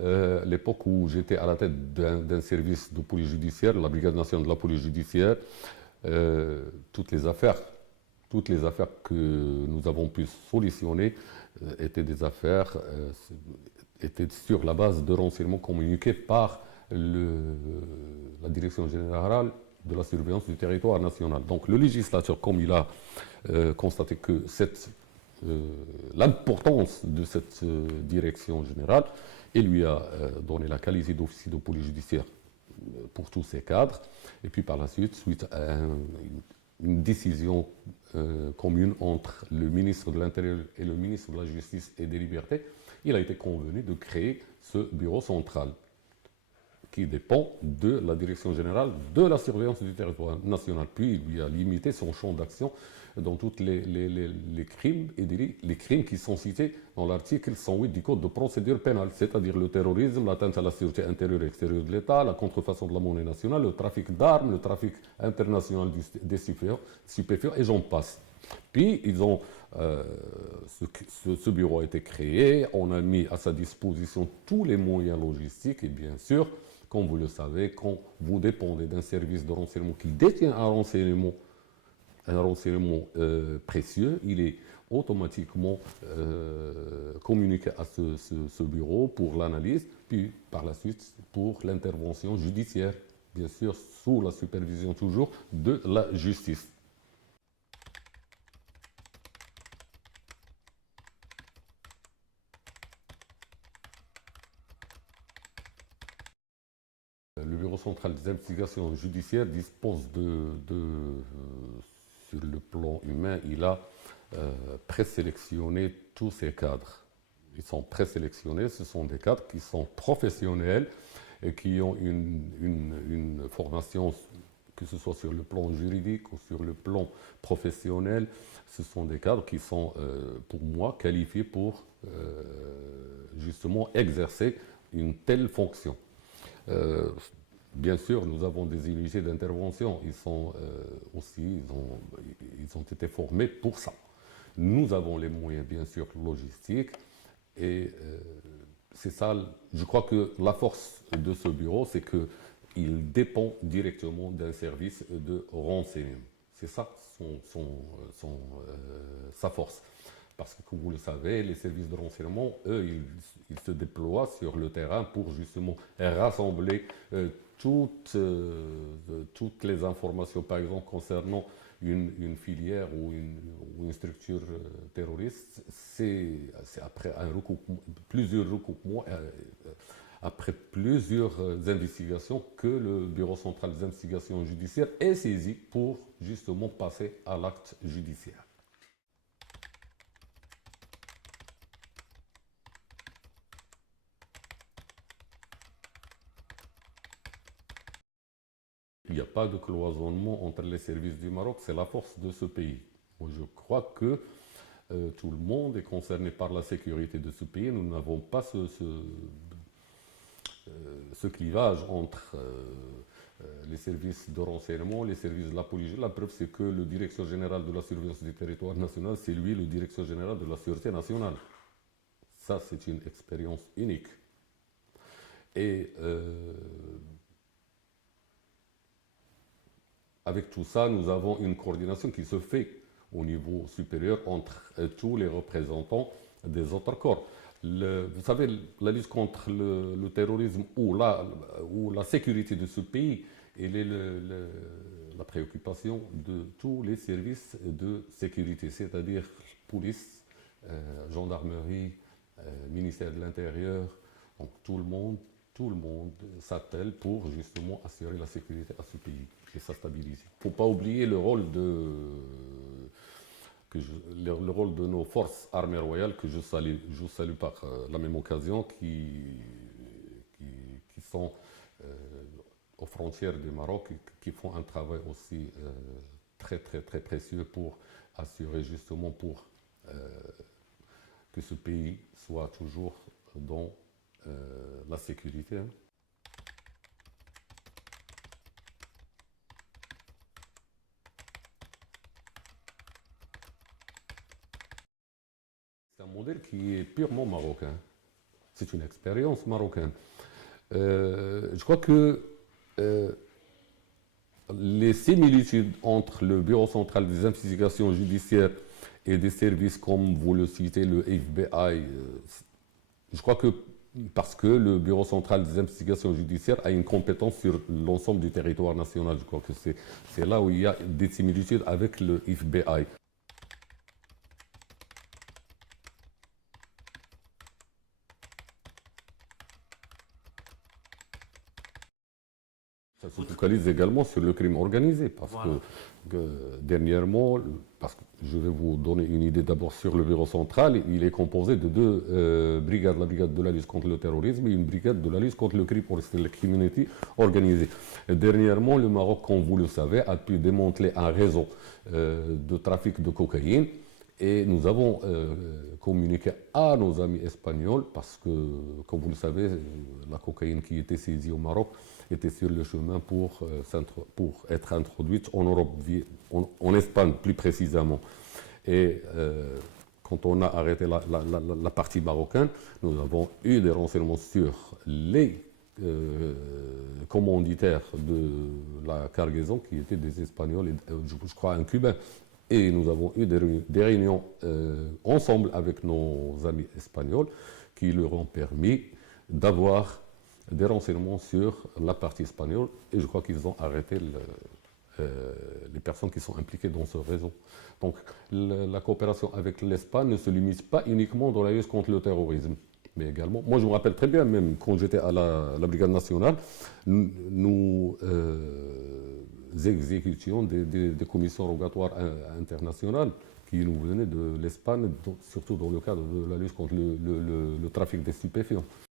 l'époque où j'étais à la tête d'un service de police judiciaire, la Brigade nationale de la police judiciaire, euh, toutes les affaires, toutes les affaires que nous avons pu solutionner étaient des affaires, étaient sur la base de renseignements communiqués par la Direction générale de la surveillance du territoire national. Donc le législateur, comme il a constaté que l'importance de cette direction générale, et lui a donné la qualité d'officier de police judiciaire pour tous ces cadres. Et puis par la suite, suite à une décision commune entre le ministre de l'Intérieur et le ministre de la Justice et des Libertés, il a été convenu de créer ce bureau central qui dépend de la Direction générale de la surveillance du territoire national. Puis il lui a limité son champ d'action dans tous les crimes et délits, les crimes qui sont cités dans l'article 108 du Code de procédure pénale, c'est-à-dire le terrorisme, l'atteinte à la sûreté intérieure et extérieure de l'État, la contrefaçon de la monnaie nationale, le trafic d'armes, le trafic international des stupéfiants, et j'en passe. Puis ce bureau a été créé, on a mis à sa disposition tous les moyens logistiques et bien sûr, comme vous le savez, quand vous dépendez d'un service de renseignement qui détient un renseignement précieux, il est automatiquement communiqué à ce bureau pour l'analyse, puis par la suite pour l'intervention judiciaire, bien sûr sous la supervision toujours de la justice. Le Bureau central des investigations judiciaires dispose sur le plan humain, il a présélectionné tous ses cadres. Ils sont présélectionnés, ce sont des cadres qui sont professionnels et qui ont une formation, que ce soit sur le plan juridique ou sur le plan professionnel. Ce sont des cadres qui sont, pour moi, qualifiés pour justement exercer une telle fonction. Euh, Bien sûr, nous avons des unités d'intervention. Ils sont aussi, ils ont été formés pour ça. Nous avons les moyens, bien sûr, logistiques. Et c'est ça, je crois que la force de ce bureau, c'est qu'il dépend directement d'un service de renseignement. C'est ça sa force. Parce que, comme vous le savez, les services de renseignement, eux, ils se déploient sur le terrain pour justement rassembler toutes les informations, par exemple, concernant une filière ou une structure terroriste. C'est après plusieurs recoupements, après plusieurs investigations, que le Bureau central des investigations judiciaires est saisi pour justement passer à l'acte judiciaire. Il n'y a pas de cloisonnement entre les services du Maroc, c'est la force de ce pays. Moi, je crois que tout le monde est concerné par la sécurité de ce pays. Nous n'avons pas ce clivage entre les services de renseignement, les services de la police. La preuve, c'est que le directeur général de la surveillance du territoire national, c'est lui le directeur général de la sûreté nationale. Ça, c'est une expérience unique. Et avec tout ça, nous avons une coordination qui se fait au niveau supérieur entre tous les représentants des autres corps. Vous savez, la lutte contre le terrorisme ou la sécurité de ce pays, elle est la préoccupation de tous les services de sécurité, c'est-à-dire police, gendarmerie, ministère de l'Intérieur, donc tout le monde s'attelle pour justement assurer la sécurité à ce pays et sa stabilité. Il ne faut pas oublier le rôle le rôle de nos forces armées royales que je salue par la même occasion, qui sont aux frontières du Maroc, qui font un travail aussi très très très précieux pour assurer justement pour que ce pays soit toujours dans la sécurité. C'est un modèle qui est purement marocain. c'est une expérience marocaine. Je crois que les similitudes entre le Bureau central des investigations judiciaires et des services comme vous le citez, le FBI, je crois que parce que le Bureau central des investigations judiciaires a une compétence sur l'ensemble du territoire national. Je crois que c'est là où il y a des similitudes avec le FBI. Ça se focalise également sur le crime organisé, parce Voilà. dernièrement, parce que je vais vous donner une idée d'abord sur le bureau central, il est composé de deux brigades, la brigade de la lutte contre le terrorisme et une brigade de la lutte contre le crime criminalité organisée. Et dernièrement, le Maroc, comme vous le savez, a pu démanteler un réseau de trafic de cocaïne. Et nous avons communiqué à nos amis espagnols parce que, comme vous le savez, la cocaïne qui était saisie au Maroc était sur le chemin pour être introduite en Europe, en Espagne plus précisément. Et quand on a arrêté la partie marocaine, nous avons eu des renseignements sur les commanditaires de la cargaison qui étaient des Espagnols et je crois un Cubain. Et nous avons eu des réunions ensemble avec nos amis espagnols qui leur ont permis d'avoir des renseignements sur la partie espagnole et je crois qu'ils ont arrêté les personnes qui sont impliquées dans ce réseau. Donc la coopération avec l'Espagne ne se limite pas uniquement dans la lutte contre le terrorisme, mais également, moi je me rappelle très bien même quand j'étais à la Brigade nationale, nous exécutions des commissions rogatoires internationales qui nous venaient de l'Espagne, surtout dans le cadre de la lutte contre le trafic des stupéfiants.